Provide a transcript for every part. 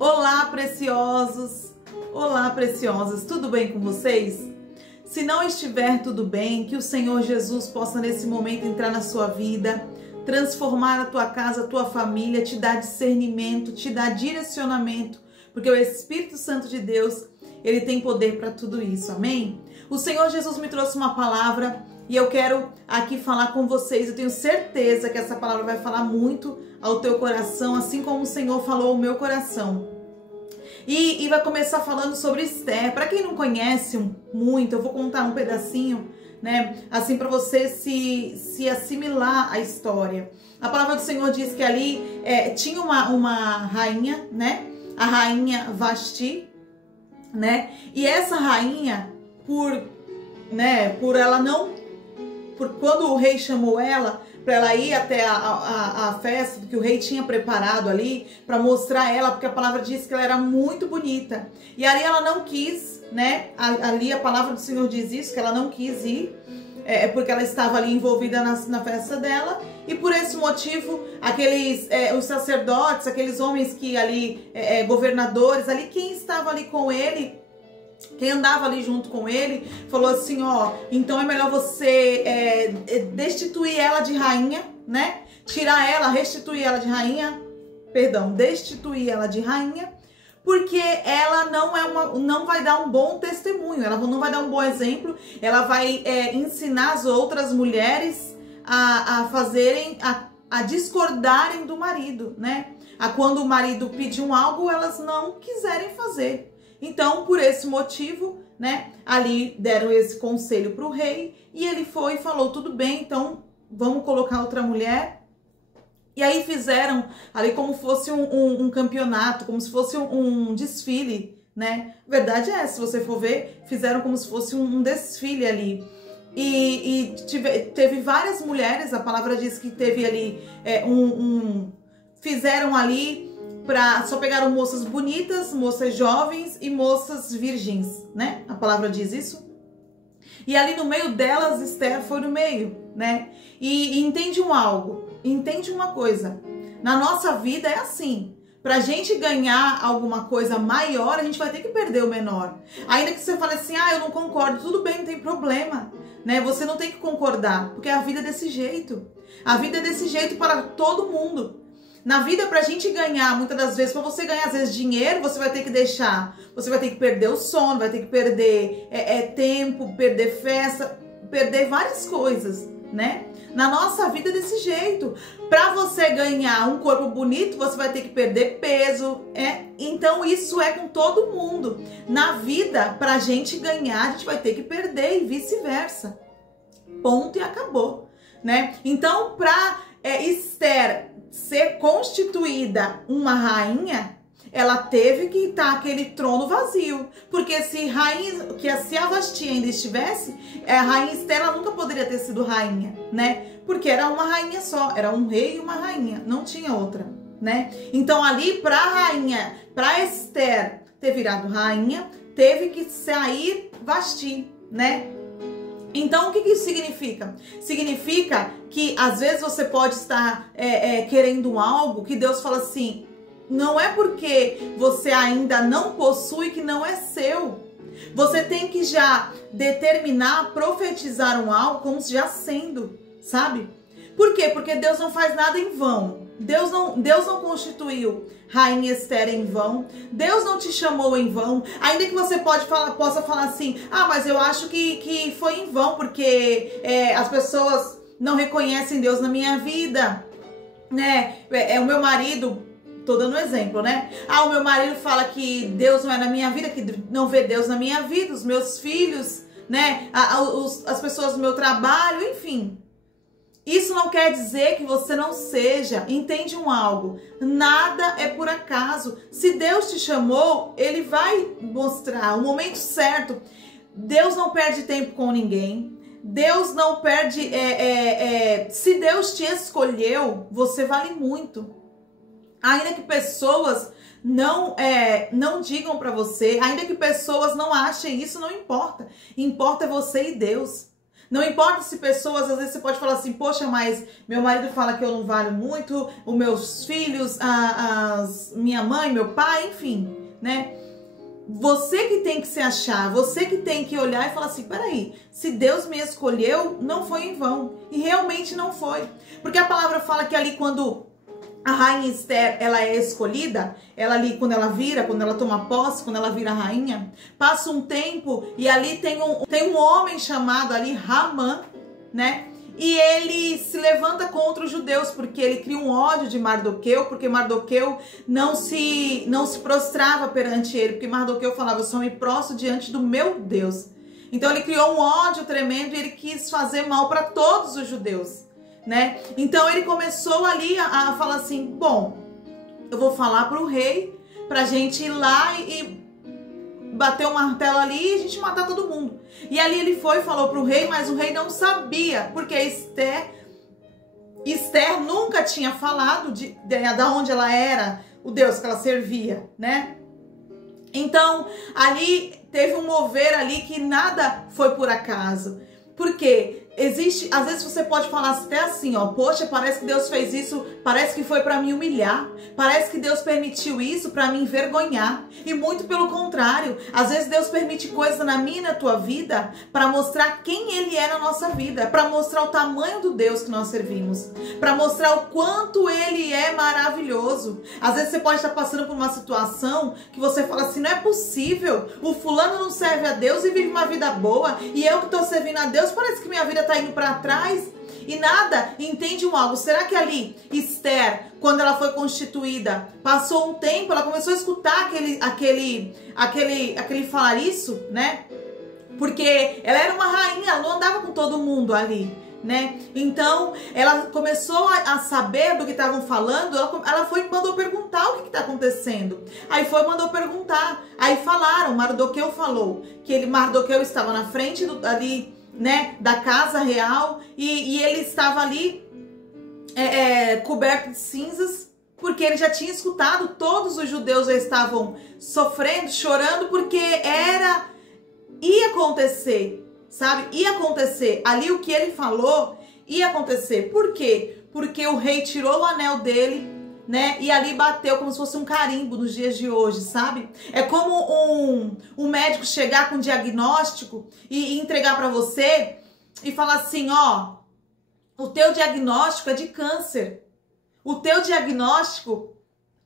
Olá, preciosos! Olá, preciosas! Tudo bem com vocês? Se não estiver tudo bem, que o Senhor Jesus possa nesse momento entrar na sua vida, transformar a tua casa, a tua família, te dar discernimento, te dar direcionamento, porque o Espírito Santo de Deus, ele tem poder para tudo isso, amém? O Senhor Jesus me trouxe uma palavra e eu quero aqui falar com vocês. Eu tenho certeza que essa palavra vai falar muito ao teu coração, assim como o Senhor falou ao meu coração. E vai começar falando sobre Esther. Para quem não conhece muito, eu vou contar um pedacinho, né? Assim, para você se assimilar à história. A palavra do Senhor diz que ali tinha uma rainha, né? A rainha Vasti, né? E essa rainha, quando o rei chamou ela para ela ir até a festa que o rei tinha preparado ali, para mostrar ela, porque a palavra diz que ela era muito bonita. E ali ela não quis, né? Ali a palavra do Senhor diz isso, que ela não quis ir, porque ela estava ali envolvida na festa dela. E por esse motivo, os sacerdotes, aqueles homens que ali, governadores ali, quem estava ali com ele, quem andava ali junto com ele, falou assim, ó, então é melhor você destituir ela de rainha, né? Tirar ela, destituir ela de rainha, porque ela não vai dar um bom testemunho, ela não vai dar um bom exemplo, ela vai ensinar as outras mulheres a discordarem do marido, né? Quando o marido pedir algo, elas não quiserem fazer. Então, por esse motivo, né, ali deram esse conselho para o rei e ele foi e falou, tudo bem, então vamos colocar outra mulher. E aí fizeram ali como fosse um campeonato, como se fosse um desfile, né? A verdade é, se você for ver, fizeram como se fosse um desfile ali. E teve várias mulheres, a palavra diz que teve ali, fizeram ali... Só pegaram moças bonitas, moças jovens e moças virgens, né? A palavra diz isso. E ali no meio delas, Esther foi no meio, né? E entende entende uma coisa. Na nossa vida é assim. Pra gente ganhar alguma coisa maior, a gente vai ter que perder o menor. Ainda que você fale assim, eu não concordo, tudo bem, não tem problema, né? Você não tem que concordar, porque a vida é desse jeito. A vida é desse jeito para todo mundo. Na vida, pra gente ganhar, muitas das vezes, pra você ganhar, às vezes, dinheiro, você vai ter que você vai ter que perder o sono, vai ter que perder tempo, perder festa, perder várias coisas, né? Na nossa vida é desse jeito. Pra você ganhar um corpo bonito, você vai ter que perder peso, Então, isso é com todo mundo. Na vida, pra gente ganhar, a gente vai ter que perder e vice-versa. Ponto e acabou, né? Então, pra Esther ser constituída uma rainha, ela teve que estar aquele trono vazio, porque se a Vasti ainda estivesse, a rainha Esther ela nunca poderia ter sido rainha, né? Porque era uma rainha só, era um rei e uma rainha, não tinha outra, né? Então ali para Esther ter virado rainha, teve que sair Vasti, né? Então, o que isso significa? Significa que, às vezes, você pode estar querendo algo que Deus fala assim, não é porque você ainda não possui que não é seu. Você tem que já determinar, profetizar algo como se já sendo, sabe? Por quê? Porque Deus não faz nada em vão. Deus não constituiu Rainha Esther em vão. Deus não te chamou em vão. Ainda que você possa falar assim, mas eu acho que foi em vão, porque as pessoas não reconhecem Deus na minha vida, né? O meu marido, tô dando um exemplo, né? O meu marido fala que Deus não é na minha vida, que não vê Deus na minha vida, os meus filhos, né? As pessoas do meu trabalho, enfim. Isso não quer dizer que você não seja, entende algo, nada é por acaso. Se Deus te chamou, Ele vai mostrar o momento certo. Deus não perde tempo com ninguém, Deus não perde, se Deus te escolheu, você vale muito. Ainda que pessoas não digam para você, ainda que pessoas não achem isso, não importa. Importa é você e Deus. Não importa se pessoas, às vezes você pode falar assim, poxa, mas meu marido fala que eu não valho muito, os meus filhos, minha mãe, meu pai, enfim, né? Você que tem que se achar, você que tem que olhar e falar assim, peraí, se Deus me escolheu, não foi em vão. E realmente não foi. Porque a palavra fala que ali quando a rainha Esther, ela é escolhida, ela ali quando ela vira, quando ela toma posse, quando ela vira rainha, passa um tempo e ali tem um homem chamado ali Hamã, né? E ele se levanta contra os judeus, porque ele cria um ódio de Mardoqueu, porque Mardoqueu não se prostrava perante ele, porque Mardoqueu falava, eu só me prostro diante do meu Deus. Então ele criou um ódio tremendo e ele quis fazer mal para todos os judeus, né? Então ele começou ali a falar assim, bom, eu vou falar para o rei, pra gente ir lá e bater o martelo ali e a gente matar todo mundo. E ali ele foi e falou para o rei, mas o rei não sabia, porque Esther nunca tinha falado de onde ela era, o Deus que ela servia, né? Então ali teve um mover ali que nada foi por acaso. Porque existe, às vezes você pode falar até assim, ó, poxa, parece que Deus fez isso, parece que foi para me humilhar, parece que Deus permitiu isso para me envergonhar. E muito pelo contrário, às vezes Deus permite coisas na minha e na tua vida para mostrar quem Ele é na nossa vida, para mostrar o tamanho do Deus que nós servimos, para mostrar o quanto Ele é maravilhoso. Às vezes você pode estar passando por uma situação que você fala assim, não é possível, o fulano não serve a Deus e vive uma vida boa, e eu que estou servindo a Deus, parece que minha vida está indo para trás e nada. Entende algo? Será que ali Esther, quando ela foi constituída, passou um tempo, ela começou a escutar aquele falar isso, né? Porque ela era uma rainha, ela não andava com todo mundo ali, né? Então ela começou a saber do que estavam falando. Ela foi e mandou perguntar o que está acontecendo. Aí foi e mandou perguntar. Aí falaram, Mardoqueu falou que Mardoqueu estava na frente ali, né, da casa real, e ele estava ali coberto de cinzas, porque ele já tinha escutado, todos os judeus já estavam sofrendo, chorando, porque ia acontecer, sabe? Ia acontecer. Ali o que ele falou ia acontecer. Por quê? Porque o rei tirou o anel dele, né? E ali bateu como se fosse um carimbo nos dias de hoje, sabe? É como um médico chegar com um diagnóstico e entregar para você e falar assim, ó, o teu diagnóstico é de câncer. O teu diagnóstico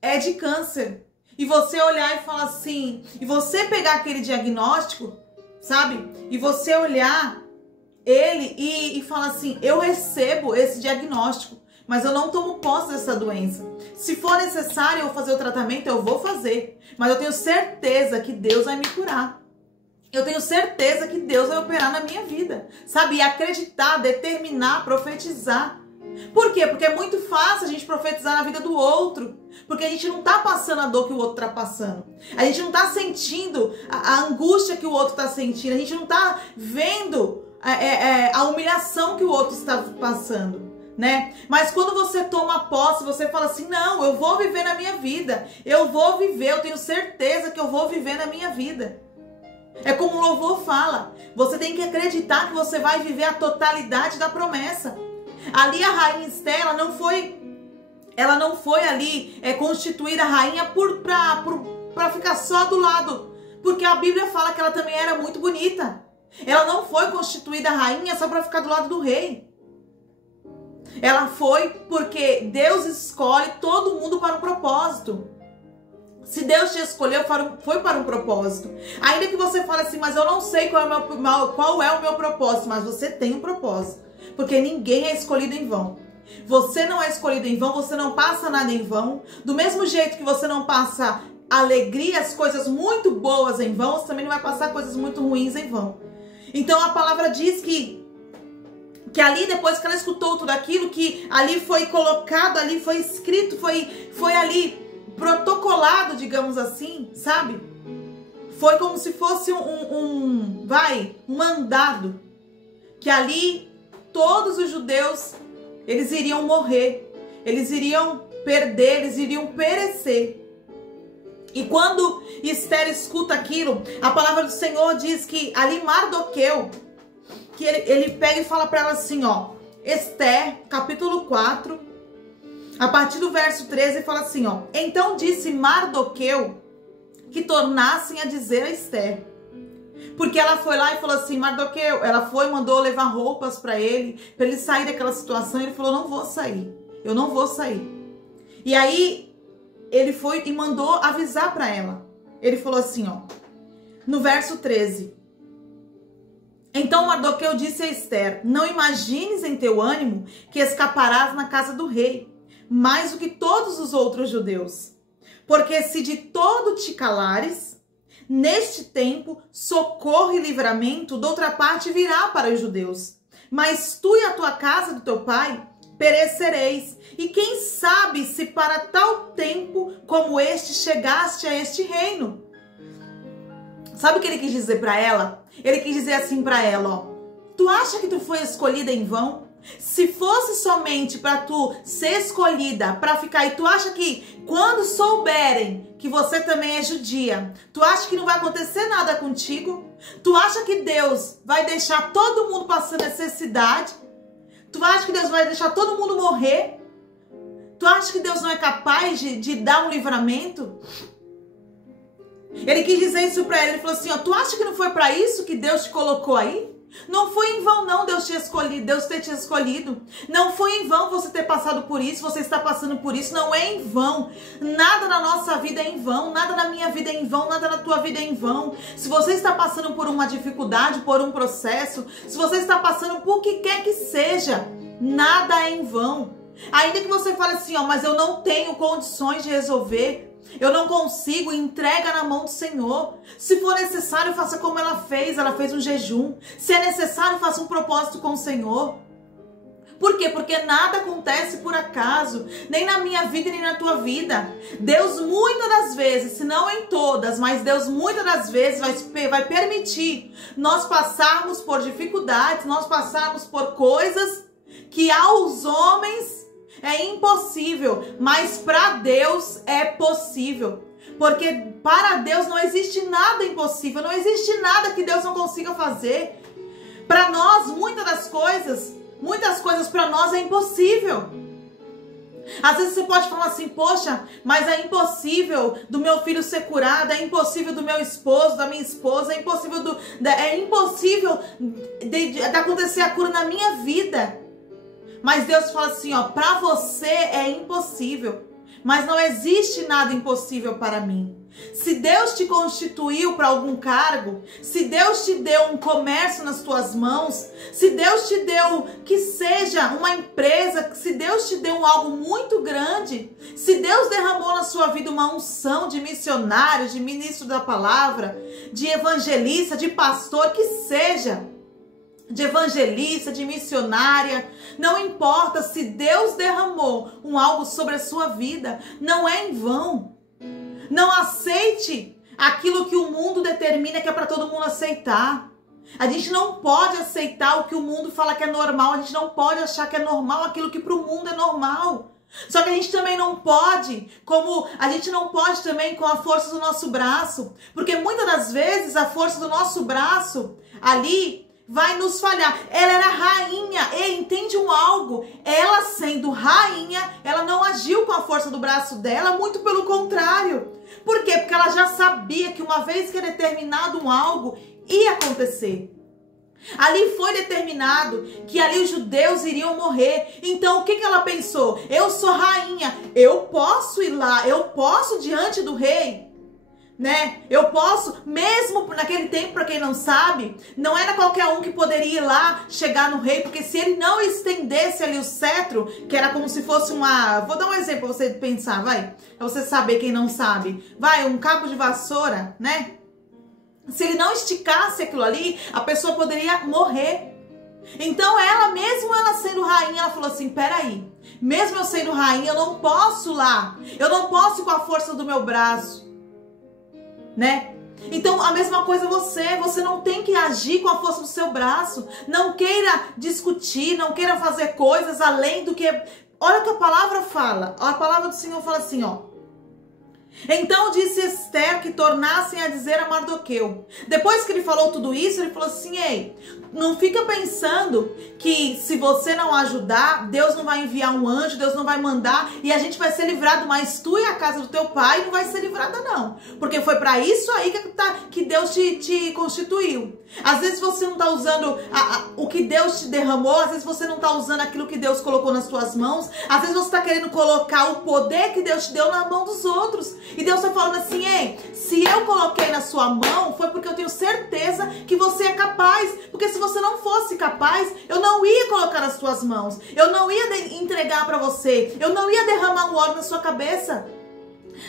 é de câncer. E você olhar e falar assim, e você pegar aquele diagnóstico, sabe? E você olhar ele e falar assim, eu recebo esse diagnóstico, mas eu não tomo posse dessa doença. Se for necessário eu fazer o tratamento, eu vou fazer. Mas eu tenho certeza que Deus vai me curar. Eu tenho certeza que Deus vai operar na minha vida. Sabe? E acreditar, determinar, profetizar. Por quê? Porque é muito fácil a gente profetizar na vida do outro. Porque a gente não está passando a dor que o outro está passando. A gente não está sentindo a angústia que o outro está sentindo. A gente não está vendo a humilhação que o outro está passando, né? Mas quando você toma posse, você fala assim, não, eu vou viver na minha vida. Eu vou viver, eu tenho certeza que eu vou viver na minha vida. É como o louvor fala. Você tem que acreditar que você vai viver a totalidade da promessa. Ali a rainha Esther, ela não foi ali constituída rainha para ficar só do lado. Porque a Bíblia fala que ela também era muito bonita. Ela não foi constituída rainha só para ficar do lado do rei. Ela foi porque Deus escolhe todo mundo para um propósito. Se Deus te escolheu, foi para um propósito. Ainda que você fale assim, mas eu não sei qual é o meu propósito. Mas você tem um propósito. Porque ninguém é escolhido em vão. Você não é escolhido em vão, você não passa nada em vão. Do mesmo jeito que você não passa alegria, as coisas muito boas em vão, você também não vai passar coisas muito ruins em vão. Então a palavra diz que ali, depois que ela escutou tudo aquilo, que ali foi colocado, ali foi escrito, foi ali protocolado, digamos assim, sabe? Foi como se fosse um mandado, que ali todos os judeus, eles iriam morrer, eles iriam perder, eles iriam perecer. E quando Esther escuta aquilo, a palavra do Senhor diz que ali Mardoqueu, que ele pega e fala para ela assim, ó, Esther, capítulo 4, a partir do verso 13, fala assim, ó, então disse Mardoqueu que tornassem a dizer a Esther, porque ela foi lá e falou assim, Mardoqueu, ela foi e mandou levar roupas para ele sair daquela situação, ele falou, não vou sair, eu não vou sair. E aí, ele foi e mandou avisar para ela, ele falou assim, ó, no verso 13, então Mardoqueu disse a Esther, não imagines em teu ânimo que escaparás na casa do rei, mais do que todos os outros judeus, porque se de todo te calares, neste tempo, socorro e livramento de outra parte virá para os judeus. Mas tu e a tua casa do teu pai perecereis. E quem sabe se para tal tempo como este chegaste a este reino. Sabe o que ele quis dizer para ela? Ele quis dizer assim para ela, ó. Tu acha que tu foi escolhida em vão? Se fosse somente para tu ser escolhida, para ficar aí, tu acha que quando souberem que você também é judia, tu acha que não vai acontecer nada contigo? Tu acha que Deus vai deixar todo mundo passando necessidade? Tu acha que Deus vai deixar todo mundo morrer? Tu acha que Deus não é capaz de dar um livramento? Ele quis dizer isso para ela, ele falou assim, ó, tu acha que não foi para isso que Deus te colocou aí? Não foi em vão não Deus ter te escolhido. Não foi em vão você ter passado por isso, você está passando por isso, não é em vão. Nada na nossa vida é em vão, nada na minha vida é em vão, nada na tua vida é em vão. Se você está passando por uma dificuldade, por um processo, se você está passando por o que quer que seja, nada é em vão. Ainda que você fale assim, ó, mas eu não tenho condições de resolver, eu não consigo, entrega na mão do Senhor. Se for necessário, faça como ela fez um jejum. Se é necessário, faça um propósito com o Senhor. Por quê? Porque nada acontece por acaso, nem na minha vida, nem na tua vida. Deus muitas das vezes, se não em todas, mas Deus muitas das vezes vai permitir nós passarmos por dificuldades, nós passarmos por coisas que aos homens é impossível, mas para Deus é possível. Porque para Deus não existe nada impossível, não existe nada que Deus não consiga fazer. Para nós, muitas coisas para nós é impossível. Às vezes você pode falar assim, poxa, mas é impossível do meu filho ser curado, é impossível do meu esposo, da minha esposa, é impossível de acontecer a cura na minha vida. Mas Deus fala assim, ó, para você é impossível, mas não existe nada impossível para mim. Se Deus te constituiu para algum cargo, se Deus te deu um comércio nas tuas mãos, se Deus te deu que seja uma empresa, se Deus te deu algo muito grande, se Deus derramou na sua vida uma unção de missionário, de ministro da palavra, de evangelista, de pastor, que seja, de evangelista, de missionária, não importa, se Deus derramou algo sobre a sua vida, não é em vão. Não aceite aquilo que o mundo determina que é para todo mundo aceitar. A gente não pode aceitar o que o mundo fala que é normal, a gente não pode achar que é normal aquilo que para o mundo é normal. Só que a gente também não pode, também com a força do nosso braço, porque muitas das vezes a força do nosso braço ali vai nos falhar. Ela era rainha, entende algo? Ela sendo rainha, ela não agiu com a força do braço dela, muito pelo contrário. Por quê? Porque ela já sabia que uma vez que é determinado algo, ia acontecer. Ali foi determinado que ali os judeus iriam morrer. Então o que ela pensou? Eu sou rainha, eu posso ir lá, eu posso diante do rei, né? Eu posso, mesmo naquele tempo, para quem não sabe, não era qualquer um que poderia ir lá, chegar no rei, porque se ele não estendesse ali o cetro, que era como se fosse vou dar um exemplo pra você pensar, vai, pra você saber, quem não sabe, vai, um cabo de vassoura, né? Se ele não esticasse aquilo ali, a pessoa poderia morrer. Então mesmo ela sendo rainha, ela falou assim, peraí, mesmo eu sendo rainha, eu não posso lá, eu não posso ir com a força do meu braço, né? Então a mesma coisa você não tem que agir com a força do seu braço, não queira discutir, não queira fazer coisas além do que, olha o que a palavra fala, a palavra do Senhor fala assim, ó, Então disse Esther que tornassem a dizer a Mardoqueu. Depois que ele falou tudo isso, ele falou assim: ei, não fica pensando que se você não ajudar, Deus não vai enviar um anjo, Deus não vai mandar e a gente vai ser livrado, mas tu e a casa do teu pai não vai ser livrada não. Porque foi para isso aí que Deus te constituiu. Às vezes você não está usando o que Deus te derramou, às vezes você não está usando aquilo que Deus colocou nas tuas mãos, às vezes você está querendo colocar o poder que Deus te deu na mão dos outros. E Deus está falando assim: ei, se eu coloquei na sua mão, foi porque eu tenho certeza que você é capaz. Porque se você não fosse capaz, eu não ia colocar nas suas mãos, eu não ia entregar para você, eu não ia derramar um óleo na sua cabeça.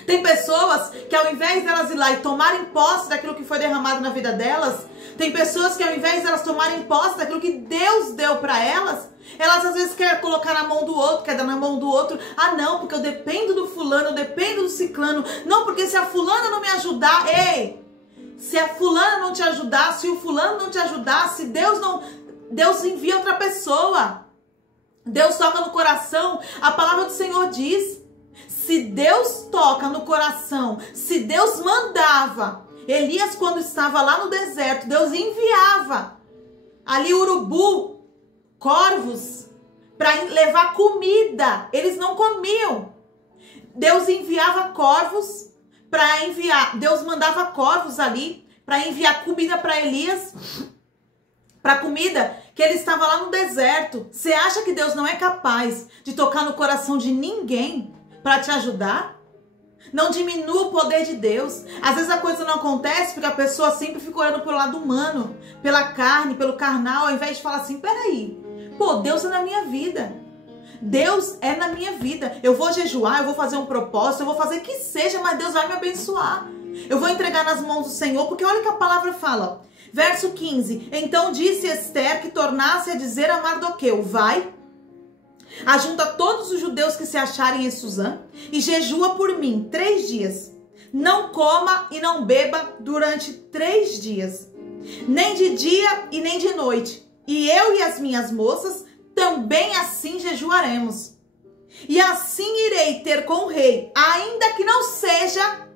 Tem pessoas que ao invés delas ir lá e tomarem posse daquilo que foi derramado na vida delas, tem pessoas que ao invés delas tomarem posse daquilo que Deus deu para elas às vezes querem colocar na mão do outro, quer dar na mão do outro. Ah não, porque eu dependo do fulano, eu dependo do ciclano. Não, porque se a fulana não me ajudar, ei, se a fulana não te ajudar, se o fulano não te ajudar, se Deus envia outra pessoa. Deus toca no coração, a palavra do Senhor diz, se Deus toca no coração, se Deus mandava, Elias quando estava lá no deserto, Deus enviava ali urubu, corvos, para levar comida, eles não comiam. Deus enviava corvos para enviar, Deus mandava corvos ali para enviar comida para Elias, para comida que ele estava lá no deserto. Você acha que Deus não é capaz de tocar no coração de ninguém para te ajudar? Não diminua o poder de Deus. Às vezes a coisa não acontece porque a pessoa sempre fica olhando pelo lado humano, pela carne, pelo carnal, ao invés de falar assim: peraí, pô, Deus é na minha vida. Deus é na minha vida. Eu vou jejuar, eu vou fazer um propósito, eu vou fazer que seja, mas Deus vai me abençoar. Eu vou entregar nas mãos do Senhor, porque olha o que a palavra fala. Verso 15. Então disse Esther que tornasse a dizer a Mardoqueu: vai, ajunta todos os judeus que se acharem em Suzã e jejua por mim 3 dias. Não coma e não beba durante 3 dias, nem de dia e nem de noite. E eu e as minhas moças também assim jejuaremos. E assim irei ter com o rei, ainda que não seja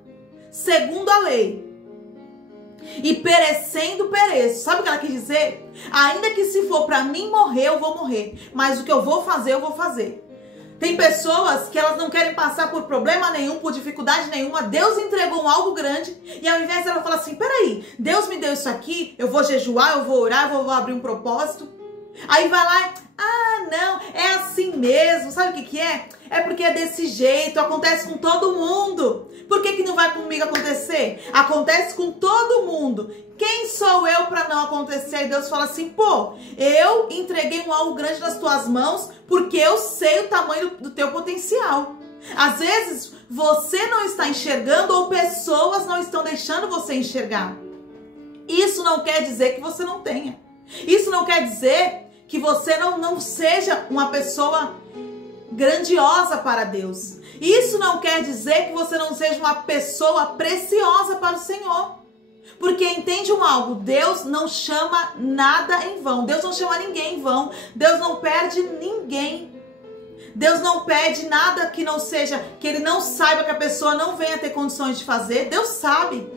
segundo a lei. E perecendo, pereço. Sabe o que ela quis dizer? Ainda que se for para mim morrer, eu vou morrer. Mas o que eu vou fazer, eu vou fazer. Tem pessoas que elas não querem passar por problema nenhum, por dificuldade nenhuma. Deus entregou algo grande. E ao invés dela falar assim: peraí, Deus me deu isso aqui, eu vou jejuar, eu vou orar, eu vou abrir um propósito. Aí vai lá e: ah, não, é assim mesmo. Sabe o que que é? É porque é desse jeito, acontece com todo mundo. Por que que não vai comigo acontecer? Acontece com todo mundo. Quem sou eu para não acontecer? Aí Deus fala assim: pô, eu entreguei algo grande nas tuas mãos porque eu sei o tamanho do teu potencial. Às vezes você não está enxergando ou pessoas não estão deixando você enxergar. Isso não quer dizer que você não tenha. Isso não quer dizer que você não seja uma pessoa grandiosa para Deus. Isso não quer dizer que você não seja uma pessoa preciosa para o Senhor. Porque entende algo, Deus não chama nada em vão. Deus não chama ninguém em vão. Deus não perde ninguém. Deus não pede nada que não seja, que Ele não saiba, que a pessoa não venha ter condições de fazer. Deus sabe.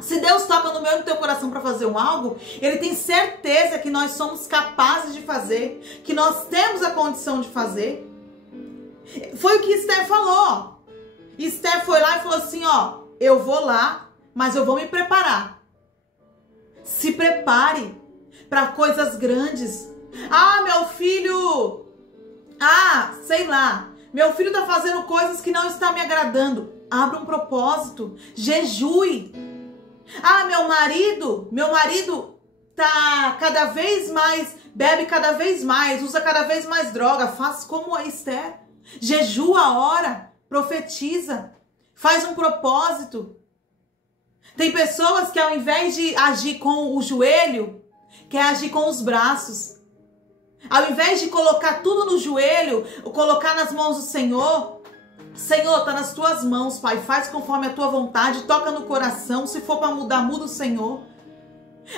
Se Deus toca no meu e no teu coração para fazer algo, Ele tem certeza que nós somos capazes de fazer, que nós temos a condição de fazer. Foi o que Esther falou. Esther foi lá e falou assim: ó, eu vou lá, mas eu vou me preparar. Se prepare para coisas grandes. Ah, meu filho, sei lá, meu filho está fazendo coisas que não estão me agradando. Abra um propósito, jejue. Ah, meu marido tá cada vez mais, bebe cada vez mais, usa cada vez mais droga. Faz como a Esther. Jejua, ora, profetiza, faz um propósito. Tem pessoas que ao invés de agir com o joelho, quer agir com os braços. Ao invés de colocar tudo no joelho, colocar nas mãos do Senhor. Senhor, está nas tuas mãos, Pai, faz conforme a tua vontade, toca no coração, se for para mudar, muda o Senhor.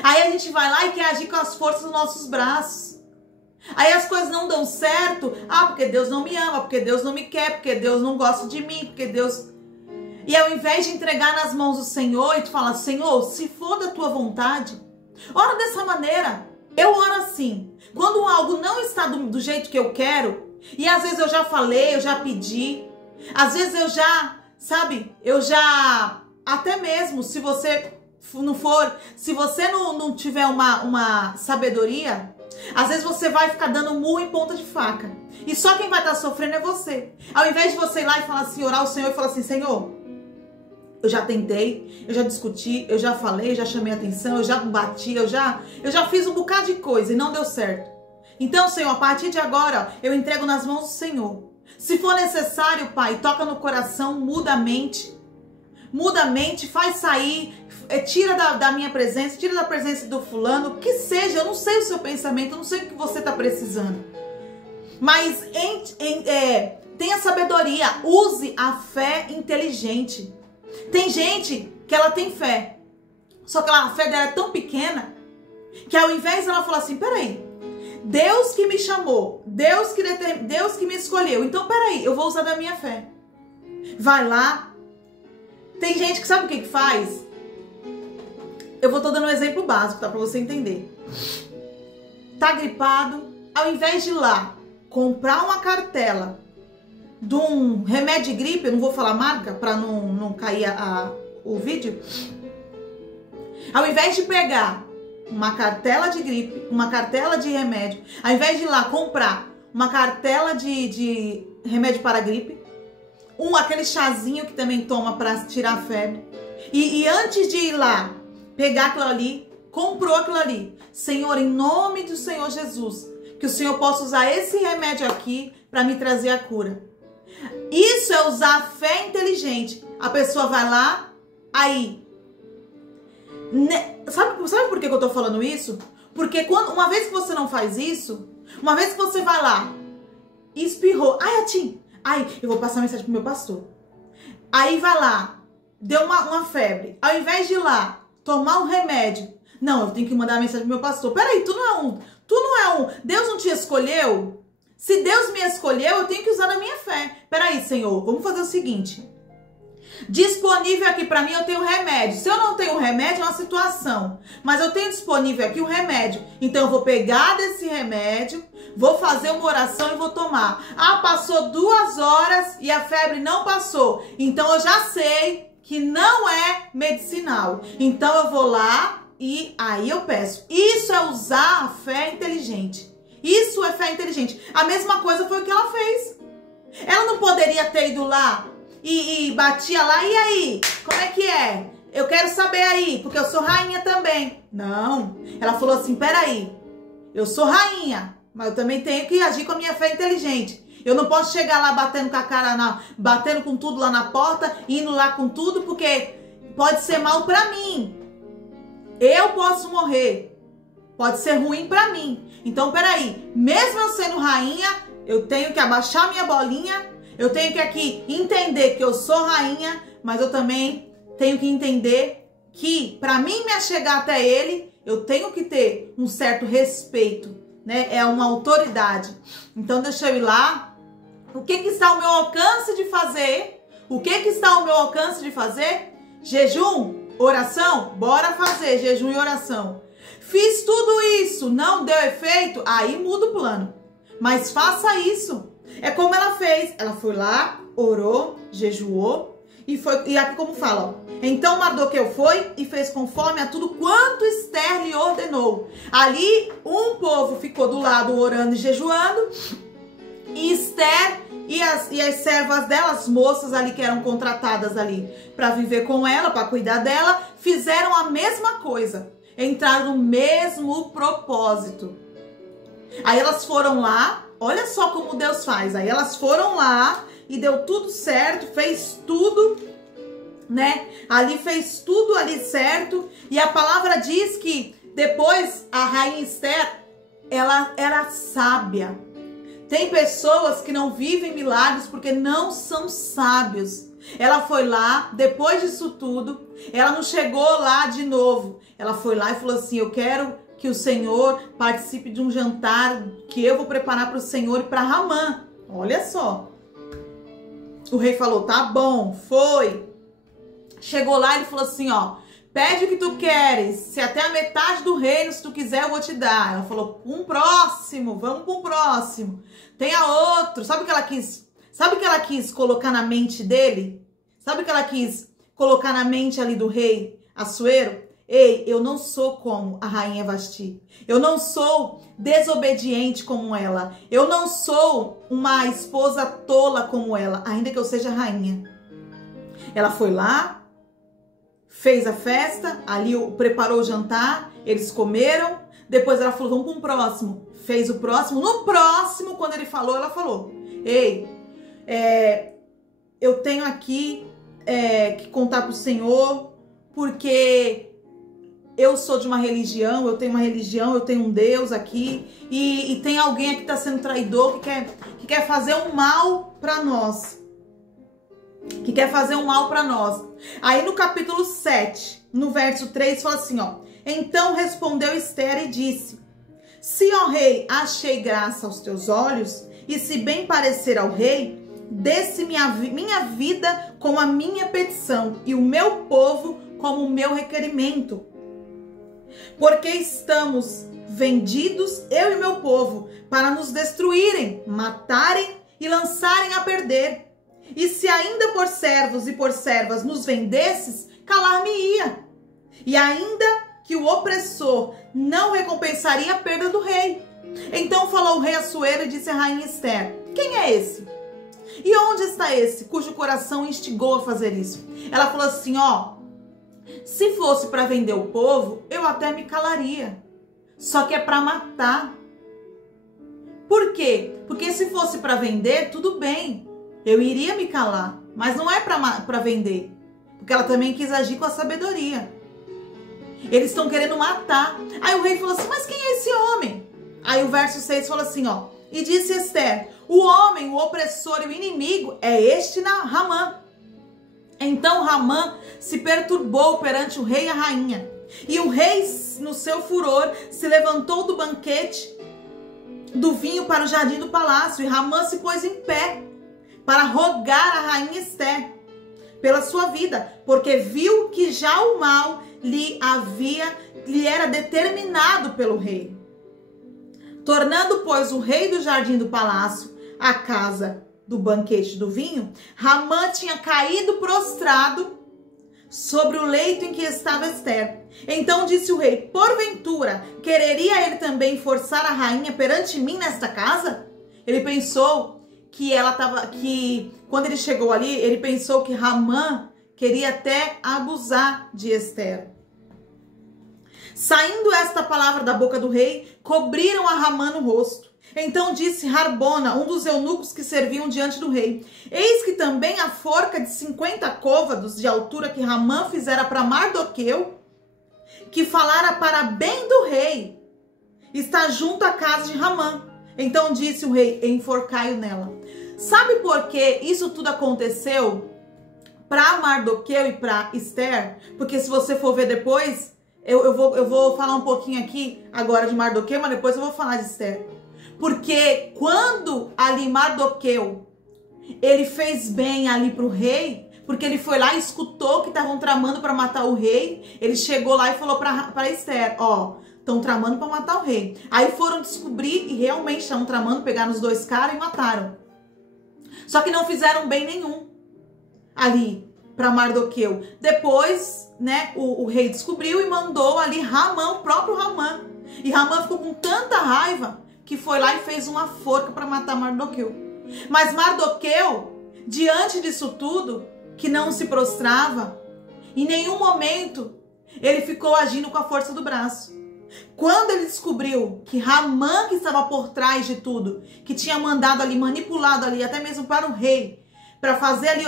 Aí a gente vai lá e quer agir com as forças dos nossos braços. Aí as coisas não dão certo, porque Deus não me ama, porque Deus não me quer, porque Deus não gosta de mim, porque Deus... E ao invés de entregar nas mãos do Senhor e tu falar, Senhor, se for da tua vontade, ora dessa maneira. Eu oro assim. Quando algo não está do jeito que eu quero, e às vezes eu já falei, eu já pedi, às vezes eu já, sabe, até mesmo se você não tiver uma sabedoria, às vezes você vai ficar dando murro em ponta de faca. E só quem vai estar sofrendo é você. Ao invés de você ir lá e falar assim, orar ao Senhor e falar assim, Senhor, eu já tentei, eu já discuti, eu já falei, eu já chamei atenção, eu já bati, eu já fiz um bocado de coisa e não deu certo. Então, Senhor, a partir de agora, eu entrego nas mãos do Senhor. Se for necessário, Pai, toca no coração, muda a mente, faz sair, tira da minha presença, tira da presença do fulano, que seja, eu não sei o seu pensamento, eu não sei o que você está precisando. Mas tenha sabedoria, use a fé inteligente. Tem gente que ela tem fé, só que a fé dela é tão pequena, que ao invés ela falar assim, peraí, Deus que me chamou, Deus que me escolheu, então peraí, eu vou usar da minha fé. Vai lá. Tem gente que sabe o que faz? Eu tô dando um exemplo básico, tá? Pra você entender. Tá gripado, ao invés de ir lá comprar uma cartela de um remédio de gripe, eu não vou falar marca pra não cair o vídeo. Ao invés de pegar uma cartela de gripe, uma cartela de remédio, ao invés de ir lá comprar uma cartela de remédio para gripe, aquele chazinho que também toma para tirar a febre, e antes de ir lá pegar aquilo ali, comprou aquilo ali. Senhor, em nome do Senhor Jesus, que o Senhor possa usar esse remédio aqui para me trazer a cura. Isso é usar a fé inteligente. A pessoa vai lá, aí... Sabe por que eu tô falando isso? Porque uma vez que você não faz isso, uma vez que você vai lá e espirrou, eu vou passar mensagem pro meu pastor. Aí vai lá, deu uma febre. Ao invés de ir lá tomar um remédio, não, eu tenho que mandar mensagem pro meu pastor. Peraí, tu não é um, Deus não te escolheu? Se Deus me escolheu, eu tenho que usar a minha fé. Peraí, Senhor, vamos fazer o seguinte. Disponível aqui para mim eu tenho remédio. Se eu não tenho remédio é uma situação, mas eu tenho disponível aqui o remédio. Então eu vou pegar desse remédio, vou fazer uma oração e vou tomar. Passou 2 horas e a febre não passou. Então eu já sei que não é medicinal. Então eu vou lá e aí eu peço. Isso é usar a fé inteligente. Isso é fé inteligente. A mesma coisa foi o que ela fez. Ela não poderia ter ido lá e batia lá, e aí? Como é que é? Eu quero saber aí, porque eu sou rainha também. Não. Ela falou assim, peraí, eu sou rainha, mas eu também tenho que agir com a minha fé inteligente. Eu não posso chegar lá batendo com a cara, batendo com tudo lá na porta, indo lá com tudo, porque pode ser mal pra mim. Eu posso morrer. Pode ser ruim pra mim. Então, peraí, mesmo eu sendo rainha, eu tenho que abaixar minha bolinha. Eu tenho que aqui entender que eu sou rainha, mas eu também tenho que entender que para mim me chegar até ele, eu tenho que ter um certo respeito, né? É uma autoridade. Então deixa eu ir lá. O que está ao meu alcance de fazer? O que está ao meu alcance de fazer? Jejum, oração? Bora fazer jejum e oração. Fiz tudo isso, não deu efeito? Aí muda o plano. Mas faça isso. É como ela fez. Ela foi lá, orou, jejuou e aqui como fala, ó. Então Mardoqueu foi e fez conforme a tudo quanto Esther lhe ordenou. Ali um povo ficou do lado orando e jejuando. E Esther e as servas dela, as moças ali que eram contratadas ali para viver com ela, para cuidar dela, fizeram a mesma coisa. Entraram no mesmo propósito. Aí elas foram lá. Olha só como Deus faz. Aí elas foram lá e deu tudo certo, fez tudo, né? Ali fez tudo ali certo. E a palavra diz que depois a rainha Esther, ela era sábia. Tem pessoas que não vivem milagres porque não são sábios. Ela foi lá, depois disso tudo, ela não chegou lá de novo. Ela foi lá e falou assim, eu quero que o Senhor participe de um jantar que eu vou preparar para o Senhor e para Ramã. Olha só. O rei falou, tá bom, foi. chegou lá e ele falou assim, ó, pede o que tu queres, se até a metade do reino, se tu quiser, eu vou te dar. Ela falou, um próximo, vamos para um próximo. Tenha outro. Sabe o que ela quis? Sabe o que ela quis colocar na mente dele? Sabe o que ela quis colocar na mente ali do rei Assuero? Ei, eu não sou como a rainha Vasti. Eu não sou desobediente como ela. Eu não sou uma esposa tola como ela, ainda que eu seja rainha. Ela foi lá, fez a festa, ali preparou o jantar, eles comeram. Depois ela falou, vamos para um próximo. Fez o próximo. No próximo, quando ele falou, ela falou, ei, eu tenho aqui que contar pro Senhor, porque eu sou de uma religião, eu tenho uma religião, eu tenho um Deus aqui, e tem alguém aqui que está sendo traidor, que quer fazer um mal para nós. Que quer fazer um mal para nós. Aí no capítulo 7, no verso 3, fala assim, ó. Então respondeu Esther e disse, se, ó rei, achei graça aos teus olhos, e se bem parecer ao rei, desse minha vida como a minha petição, e o meu povo como o meu requerimento. Porque estamos vendidos, eu e meu povo, para nos destruírem, matarem e lançarem a perder. E se ainda por servos e por servas nos vendesses, calar-me-ia. E ainda que o opressor não recompensaria a perda do rei. Então falou o rei Assuero e disse à rainha Esther, quem é esse? E onde está esse cujo coração instigou a fazer isso? Ela falou assim, ó, se fosse para vender o povo, eu até me calaria. Só que é para matar. Por quê? Porque se fosse para vender, tudo bem. Eu iria me calar. Mas não é para vender. Porque ela também quis agir com a sabedoria. Eles estão querendo matar. Aí o rei falou assim, mas quem é esse homem? Aí o verso 6 falou assim, ó. E disse Esther, o homem, o opressor e o inimigo é este Ramã. Então Ramã se perturbou perante o rei e a rainha. E o rei, no seu furor, se levantou do banquete do vinho para o jardim do palácio. E Ramã se pôs em pé para rogar a rainha Esther pela sua vida, porque viu que já o mal lhe era determinado pelo rei. Tornando, pois, o rei do jardim do palácio à casa do banquete do vinho, Ramã tinha caído prostrado sobre o leito em que estava Esther. Então disse o rei, porventura, quereria ele também forçar a rainha perante mim nesta casa? Ele pensou que quando ele chegou ali, ele pensou que Ramã queria até abusar de Esther. Saindo esta palavra da boca do rei, cobriram a Ramã no rosto. Então disse Harbona, um dos eunucos que serviam diante do rei, eis que também a forca de 50 côvados de altura que Ramã fizera para Mardoqueu, que falara para bem do rei, está junto à casa de Ramã. Então disse o rei, enforcai-o nela. Sabe por que isso tudo aconteceu para Mardoqueu e para Esther? Porque se você for ver depois, eu vou falar um pouquinho aqui agora de Mardoqueu, mas depois eu vou falar de Esther. Porque quando ali Mardoqueu, ele fez bem ali para o rei, porque ele foi lá e escutou que estavam tramando para matar o rei, ele chegou lá e falou para Esther, ó, estão tramando para matar o rei. Aí foram descobrir e realmente estavam tramando, pegaram os dois caras e mataram. Só que não fizeram bem nenhum ali para Mardoqueu. Depois, né, o rei descobriu e mandou ali Ramã, o próprio Ramã. E Ramã ficou com tanta raiva que foi lá e fez uma forca para matar Mardoqueu. Mas Mardoqueu, diante disso tudo, que não se prostrava, em nenhum momento ele ficou agindo com a força do braço. Quando ele descobriu que Ramã, que estava por trás de tudo, que tinha mandado ali, manipulado ali, até mesmo para o rei, para fazer ali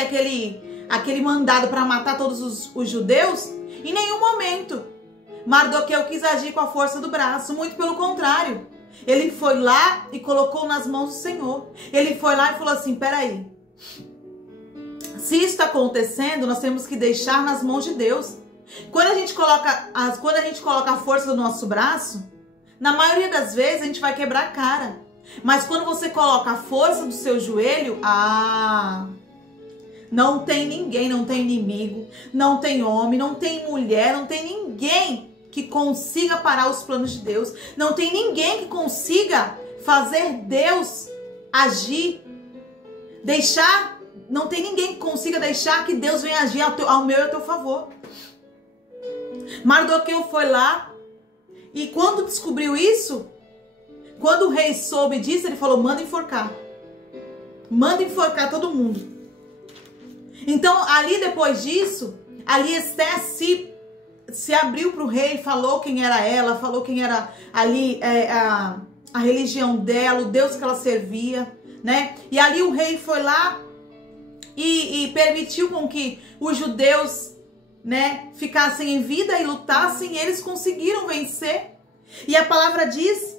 aquele mandado para matar todos os judeus, em nenhum momento Mardoqueu quis agir com a força do braço, muito pelo contrário. Ele foi lá e colocou nas mãos do Senhor. Ele foi lá e falou assim, peraí, se isso está acontecendo, nós temos que deixar nas mãos de Deus. Quando a gente coloca a força do nosso braço, na maioria das vezes a gente vai quebrar a cara. Mas quando você coloca a força do seu joelho, Não tem ninguém, não tem inimigo, não tem homem, não tem mulher, não tem ninguém que consiga parar os planos de Deus. Não tem ninguém que consiga fazer Deus agir, não tem ninguém que consiga deixar que Deus venha agir ao meu e ao teu favor. Mardoqueu foi lá e quando descobriu isso, quando o rei soube disso, ele falou, manda enforcar todo mundo. Então ali depois disso, ali Esther se abriu para o rei, falou quem era ela, falou quem era ali a religião dela, o Deus que ela servia, né? E ali o rei foi lá e permitiu com que os judeus, né, ficassem em vida e lutassem, e eles conseguiram vencer. E a palavra diz,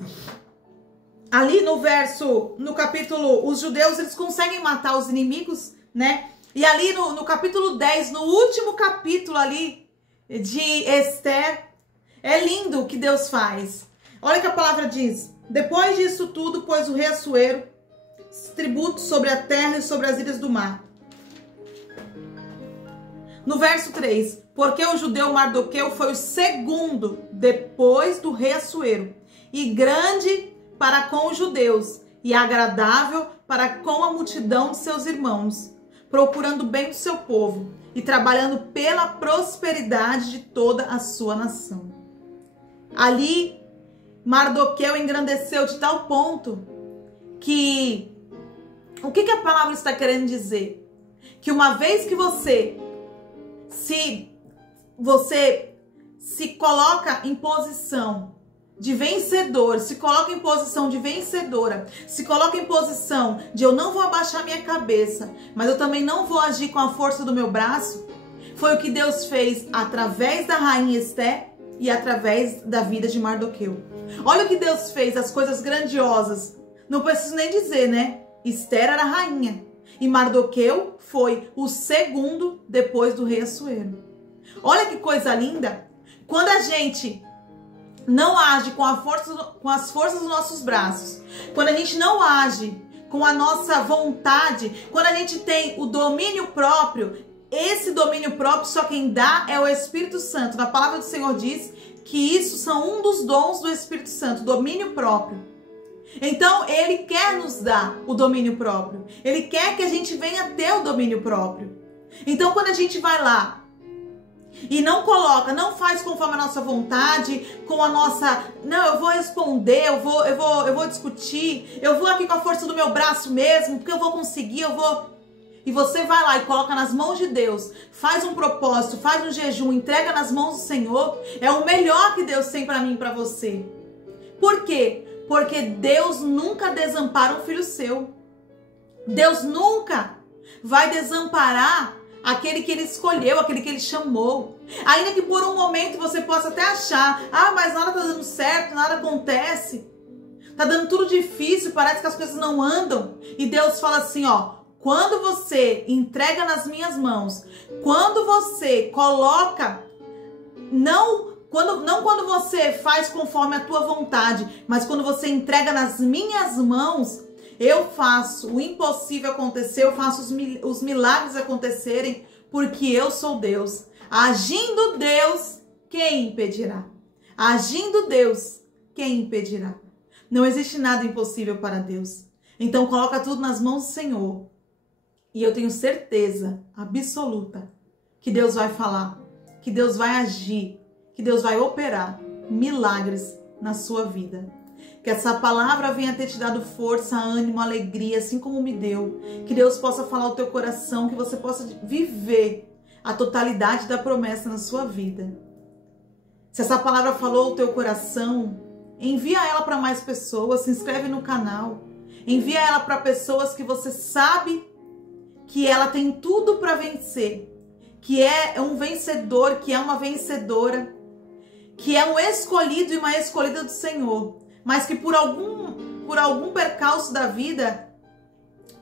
ali no capítulo, os judeus, eles conseguem matar os inimigos, né? E ali no capítulo 10, no último capítulo ali de Esther, é lindo o que Deus faz. Olha que a palavra diz, depois disso tudo, pôs o rei Assuero tributo sobre a terra e sobre as ilhas do mar. No verso 3, porque o judeu Mardoqueu foi o segundo depois do rei Assuero, e grande para com os judeus, e agradável para com a multidão de seus irmãos, procurando bem do seu povo, e trabalhando pela prosperidade de toda a sua nação. Ali, Mardoqueu engrandeceu de tal ponto que... O que a palavra está querendo dizer? Que uma vez que você se coloca em posição de vencedor, se coloca em posição de vencedora, se coloca em posição de eu não vou abaixar minha cabeça, mas eu também não vou agir com a força do meu braço, foi o que Deus fez através da rainha Esther e através da vida de Mardoqueu. Olha o que Deus fez, as coisas grandiosas. Não preciso nem dizer, né? Esther era rainha e Mardoqueu foi o segundo depois do rei Assuero. Olha que coisa linda. Quando a gente não age com as forças dos nossos braços, quando a gente não age com a nossa vontade, quando a gente tem o domínio próprio, esse domínio próprio só quem dá é o Espírito Santo. Na palavra do Senhor diz que isso são um dos dons do Espírito Santo, domínio próprio. Então, ele quer nos dar o domínio próprio. Ele quer que a gente venha ter o domínio próprio. Então, quando a gente vai lá e não faz conforme a nossa vontade, com a nossa... Não, eu vou responder, eu vou discutir, eu vou aqui com a força do meu braço mesmo, porque eu vou conseguir, E você vai lá e coloca nas mãos de Deus, faz um propósito, faz um jejum, entrega nas mãos do Senhor, é o melhor que Deus tem para mim e para você. Por quê? Porque Deus nunca desampara um filho seu. Deus nunca vai desamparar aquele que ele escolheu, aquele que ele chamou. Ainda que por um momento você possa até achar, mas nada tá dando certo, nada acontece. Tá dando tudo difícil, parece que as coisas não andam. E Deus fala assim, quando você entrega nas minhas mãos, quando você coloca, quando você faz conforme a tua vontade, mas quando você entrega nas minhas mãos, eu faço o impossível acontecer, eu faço os milagres acontecerem, porque eu sou Deus. Agindo Deus, quem impedirá? Agindo Deus, quem impedirá? Não existe nada impossível para Deus. Então coloca tudo nas mãos do Senhor. E eu tenho certeza absoluta que Deus vai falar, que Deus vai agir, que Deus vai operar milagres na sua vida. Que essa palavra venha ter te dado força, ânimo, alegria, assim como me deu. Que Deus possa falar ao teu coração, que você possa viver a totalidade da promessa na sua vida. Se essa palavra falou ao teu coração, envia ela para mais pessoas, se inscreve no canal. Envia ela para pessoas que você sabe que ela tem tudo para vencer. Que é um vencedor, que é uma vencedora. Que é um escolhido e uma escolhida do Senhor. Mas que por algum percalço da vida,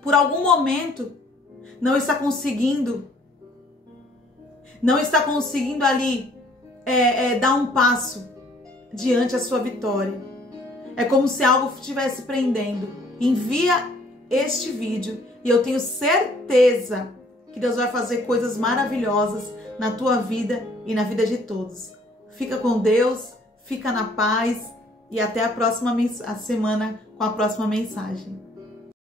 por algum momento, não está conseguindo ali dar um passo diante da sua vitória. É como se algo estivesse prendendo. Envia este vídeo e eu tenho certeza que Deus vai fazer coisas maravilhosas na tua vida e na vida de todos. Fica com Deus, fica na paz e até a próxima semana com a próxima mensagem.